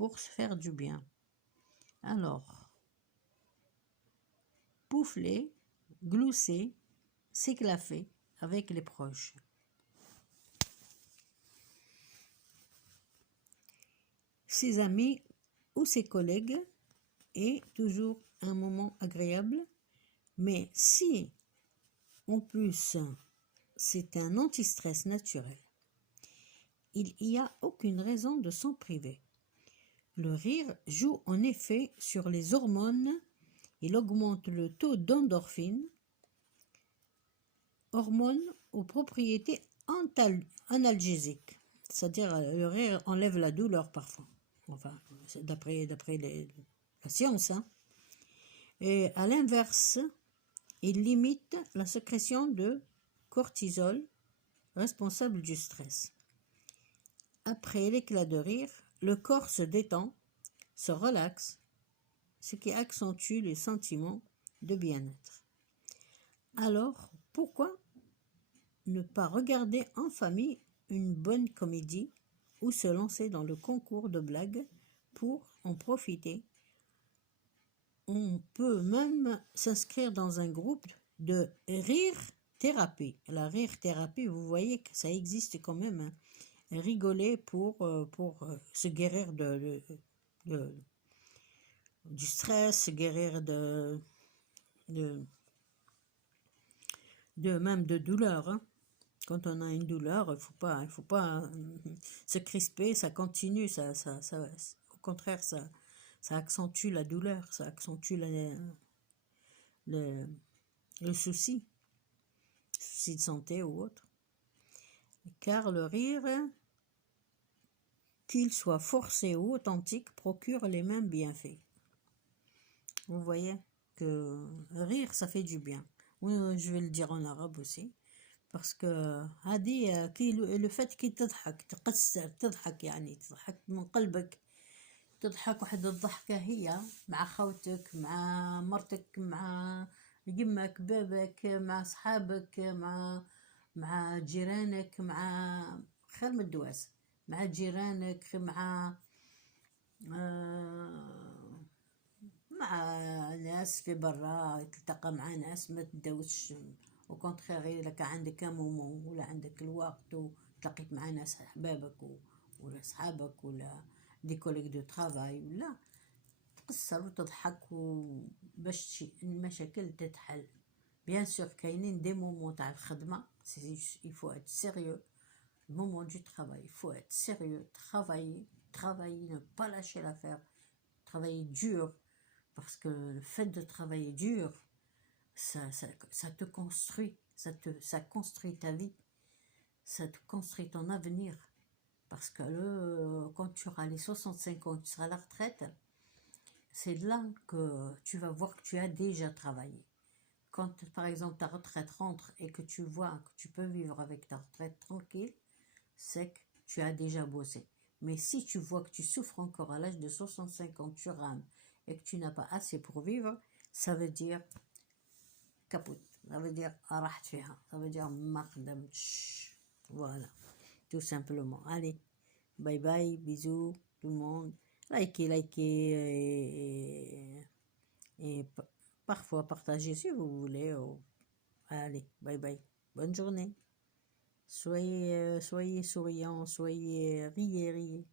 pour se faire du bien. Alors, poufler, glousser, s'éclaffer avec les proches. Ses amis ou ses collègues est toujours un moment agréable, mais si en plus c'est un anti-stress naturel, il n'y a aucune raison de s'en priver. Le rire joue en effet sur les hormones, il augmente le taux d'endorphine, hormone aux propriétés analgésiques, c'est-à-dire le rire enlève la douleur parfois, enfin d'après la science, hein. Et à l'inverse, il limite la sécrétion de cortisol, responsable du stress. Après l'éclat de rire, le corps se détend, se relaxe, ce qui accentue les sentiments de bien-être. Alors, pourquoi ne pas regarder en famille une bonne comédie ou se lancer dans le concours de blagues pour en profiter? On peut même s'inscrire dans un groupe de rire thérapie. La rire thérapie, vous voyez que ça existe quand même, hein. Rigoler pour se guérir du stress, se guérir même de douleur, hein. Quand on a une douleur, il faut pas se crisper, ça continue, au contraire, ça accentue la douleur, ça accentue le souci de santé ou autre. Car le rire, qu'il soit forcé ou authentique, procure les mêmes bienfaits. Vous voyez que rire, ça fait du bien. Oui, je vais le dire en arabe aussi. parce que هذه le fait كي تضحك تقصر تضحك يعني تضحك من قلبك تضحك واحد الضحكة هي مع خوتك مع مرتك مع يمك بابك مع صحابك مع جيرانك مع خير من الدواس مع جيرانك مع ناس في برا تلتقى مع ناس ما تداوش وكونتخيغ إذا كان عندك مومون ولا عندك الوقت وتلاقيت مع ناس أحبابك ولا صحابك ولا دي كوليك دو ترافاي ولا تقصر وتضحك باش المشاكل تتحل. بيان سور كاينين دي مومون تاع الخدمة il faut être sérieux. Le moment du travail, il faut être sérieux, travailler, ne pas lâcher l'affaire, travailler dur, parce que le fait de travailler dur, ça te construit, ça construit ta vie, ça te construit ton avenir, parce que quand tu auras les 65 ans, tu seras à la retraite, c'est là que tu vas voir que tu as déjà travaillé. Quand par exemple ta retraite rentre et que tu vois que tu peux vivre avec ta retraite tranquille, c'est que tu as déjà bossé. Mais si tu vois que tu souffres encore à l'âge de 65 ans, tu rames et que tu n'as pas assez pour vivre, ça veut dire kaput, ça veut dire araht fiha, ça veut dire ma khadamtsh. Voilà, tout simplement. Allez, bye bye, bisous tout le monde. Likez et parfois partagez si vous voulez. Allez, bye bye, bonne journée. Soyez souriants, riez.